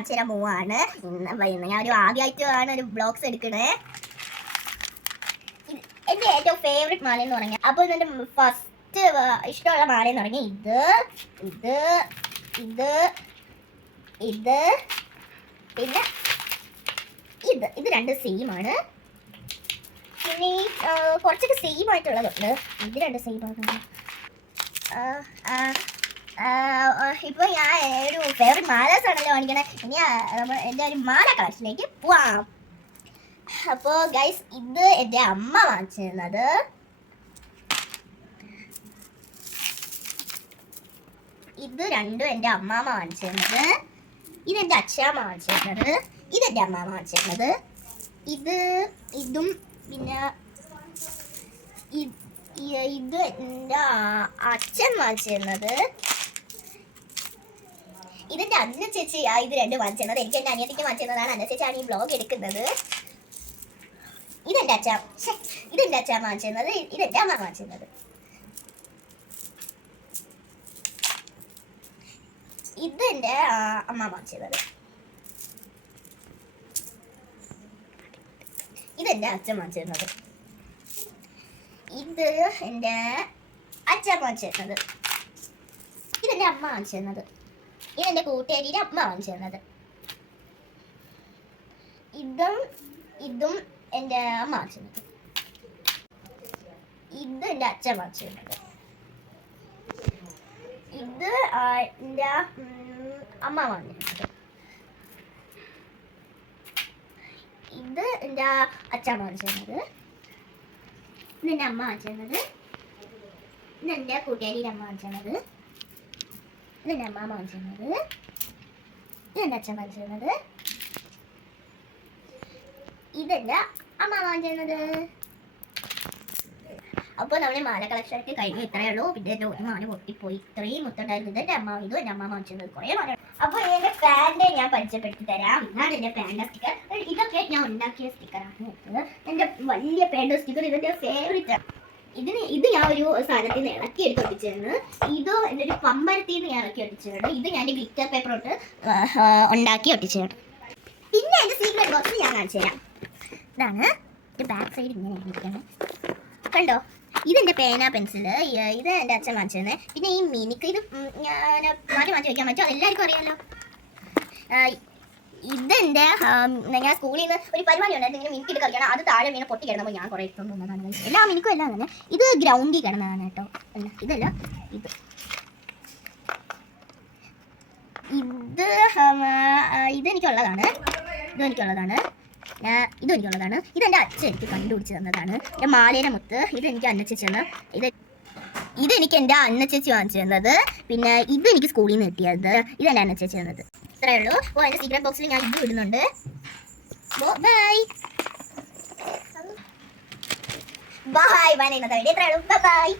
കാണിച്ചു തരാൻ പോവാണ്. ഞാൻ ഒരു ആദ്യമായിട്ടാണ് ഒരു ബ്ലോഗ്സ് എടുക്കണേ. എൻ്റെ ഏറ്റവും ഫേവറേറ്റ് മാല എന്ന് പറഞ്ഞാൽ, അപ്പോൾ ഇതിൻ്റെ ഫസ്റ്റ് ഇഷ്ടമുള്ള മാല എന്ന് പറഞ്ഞാൽ ഇത് ഇത് ഇത് ഇത് പിന്നെ ഇത് രണ്ട് സെയിം ആണ്. പിന്നെ കുറച്ചൊക്കെ സെയിം ആയിട്ടുള്ളതുണ്ട്. ഇത് രണ്ട് സെയിം ആണ്. ഇപ്പോൾ ഞാൻ ഒരു ഫേവറേറ്റ് മാലാസ് ആണല്ലോ കാണിക്കണേ. ഇനി നമ്മൾ എൻ്റെ ഒരു മാല കളക്ഷനിലേക്ക് പോവാം. അപ്പോൾ ഗൈസ്, ഇത് എൻ്റെ അമ്മ വാങ്ങിച്ചിരുന്നത്. ഇത് രണ്ടും എൻ്റെ അമ്മാമ്മ വാങ്ങിച്ചിരുന്നത്. ഇതെൻ്റെ അച്ഛാമ്മ വാങ്ങിച്ചിരുന്നത്. ഇതെൻ്റെ അമ്മാമ്മ വാങ്ങിച്ചിരുന്നത്. ഇതും പിന്നെ ഇത് എൻ്റെ അച്ഛൻ വാങ്ങിച്ചിരുന്നത്. ഇതെൻ്റെ അന്ന ചേച്ചി ഇത് രണ്ടും വാങ്ങിച്ചിരുന്നത്. എനിക്ക് എൻ്റെ അനിയത്തിക്ക് വാങ്ങിച്ചിരുന്നതാണ്. അന്ന ചേച്ചിയാണ് ഈ ബ്ലോഗ് എടുക്കുന്നത്. ഇതെൻ്റെ അച്ഛൻ വാങ്ങിച്ചിരുന്നത്. ഇതെൻ്റെ അമ്മ വാങ്ങിച്ചിരുന്നത്. ഇതെൻ്റെ അമ്മ വാങ്ങിച്ചിരുന്നത്. ഇതെൻ്റെ അച്ഛൻ വാങ്ങിച്ചിരുന്നത്. ഇത് എൻ്റെ അച്ഛൻ വാങ്ങിച്ചിരുന്നത്. ഇതെൻ്റെ അമ്മ വാങ്ങിച്ചിരുന്നത്. ഇതെൻ്റെ കൂട്ടുകാരിയുടെ അമ്മ വാങ്ങിച്ചിരുന്നത്. ഇതും എൻ്റെ അമ്മ വാങ്ങിച്ചിരുന്നത്. ഇത് എൻ്റെ അച്ഛൻ വാങ്ങിച്ചിരുന്നത്. ഇത് എൻ്റെ അമ്മ വാങ്ങിച്ചിരുന്നത്. ഇത് എൻ്റെ അച്ഛൻ വാങ്ങിച്ചിരുന്നത്. ഇതെൻ്റെ അമ്മ വാങ്ങിച്ചിരുന്നത്. ഇതെൻ്റെ കൂട്ടുകാരിയുടെ അമ്മ വാങ്ങിച്ചിരുന്നത്. ഇതെൻ്റെ അമ്മ വാങ്ങിച്ചിരുന്നത്. ഇതെൻ്റെ അച്ഛൻ വാങ്ങിച്ചിരുന്നത്. ഇതെൻ്റെ അമ്മ വാങ്ങിച്ചിരുന്നത്. അപ്പോൾ നമ്മുടെ മാല കളക്ഷനൊക്കെ കഴിഞ്ഞ് ഇത്രയേ ഉള്ളൂ. പിന്നെ എൻ്റെ ഒരു മാല പൊട്ടിപ്പോയി. ഇത്രയും മുത്തുണ്ടായിരുന്നു. ഇതെൻ്റെ അമ്മ, ഇതും എൻ്റെ അമ്മ വാങ്ങിച്ചിരുന്നത്. കുറേ മാല. അപ്പോൾ എൻ്റെ പാൻറ് ഞാൻ പരിചയപ്പെടുത്തി തരാം. ഇതാണ് എൻ്റെ പാൻറ് സ്റ്റിക്കർ. ഇതൊക്കെ ഞാൻ ഉണ്ടാക്കിയ സ്റ്റിക്കറാണ്. എൻ്റെ വലിയ പാൻറ് സ്റ്റിക്കർ ഇതെൻ്റെ ഫേവറേറ്റ് ആണ്. ഇത് ഞാൻ ഒരു സാധനത്തിൽ നിന്ന് ഇളക്കി എടുത്ത് ഒട്ടിച്ചിരുന്നു. ഇത് എൻ്റെ ഒരു പമ്പരത്തിൽ നിന്ന് ഞാൻ ഇളക്കി ഒട്ടിച്ചിട്ടുണ്ട്. ഇത് ഞാൻ എൻ്റെ ഗ്ലിറ്റർ പേപ്പർ തൊട്ട് ഉണ്ടാക്കി ഒട്ടിച്ചിട്ടുണ്ട്. പിന്നെ എൻ്റെ സീക്രട്ട് ബോക്സ് ഞാൻ കാണിച്ചു തരാം. ഇതാണ് ഒരു ബാക്ക് സൈഡ് ഇങ്ങനെ ഇരിക്കുന്നത്. കണ്ടോ? ഇതെൻ്റെ പേന പെൻസില്. ഇത് എൻ്റെ അച്ഛൻ വാങ്ങിച്ചിരുന്നത്. പിന്നെ ഈ മിനിക്ക് ഇത് ഞാൻ മാറ്റി വയ്ക്കാൻ പറ്റും. അതെല്ലാവർക്കും അറിയാമല്ലോ. ഇതെൻ്റെ ഞാൻ സ്കൂളിൽ നിന്ന് ഒരു പരിപാടി ഉണ്ടായിരുന്നു. ഇങ്ങനെ മിനിക്കിട്ട് കളിക്കണം. അത് താഴെ ഇങ്ങനെ പൊട്ടി കിടന്നപ്പോൾ ഞാൻ കുറേ ഇട്ടുകൊണ്ട് വന്നതാണ്. എല്ലാ മിനിക്കും എല്ലാം തന്നെ. ഇത് ഗ്രൗണ്ടിൽ കിടന്നതാണ് കേട്ടോ. അല്ല, ഇതല്ല, ഇതെനിക്കുള്ളതാണ്. ഇതെനിക്കുള്ളതാണ്. ഇതെൻ്റെ അച്ഛൻ എനിക്ക് കണ്ടുപിടിച്ച് തന്നതാണ്. എൻ്റെ മാലേനെ മുത്ത്. ഇതെനിക്ക് അന്നച്ചേച്ചി തന്ന. ഇതെനിക്ക് എൻ്റെ അന്നച്ചേച്ചി വാങ്ങിച്ചു തന്നത്. പിന്നെ ഇതെനിക്ക് സ്കൂളിൽ നിന്ന് കിട്ടിയത്. ഇതെൻ്റെ അന്നച്ചേച്ചി തന്നത്. ഇത്രയേ ഉള്ളൂ. അപ്പോൾ എൻ്റെ സീക്രട്ട് ബോക്സിൽ ഞാൻ ഇത് ഇടുന്നുണ്ട്. ബൈ. ഇന്നത്തെ വീഡിയോ ഇത്രയേ ഉള്ളൂ. ബൈ.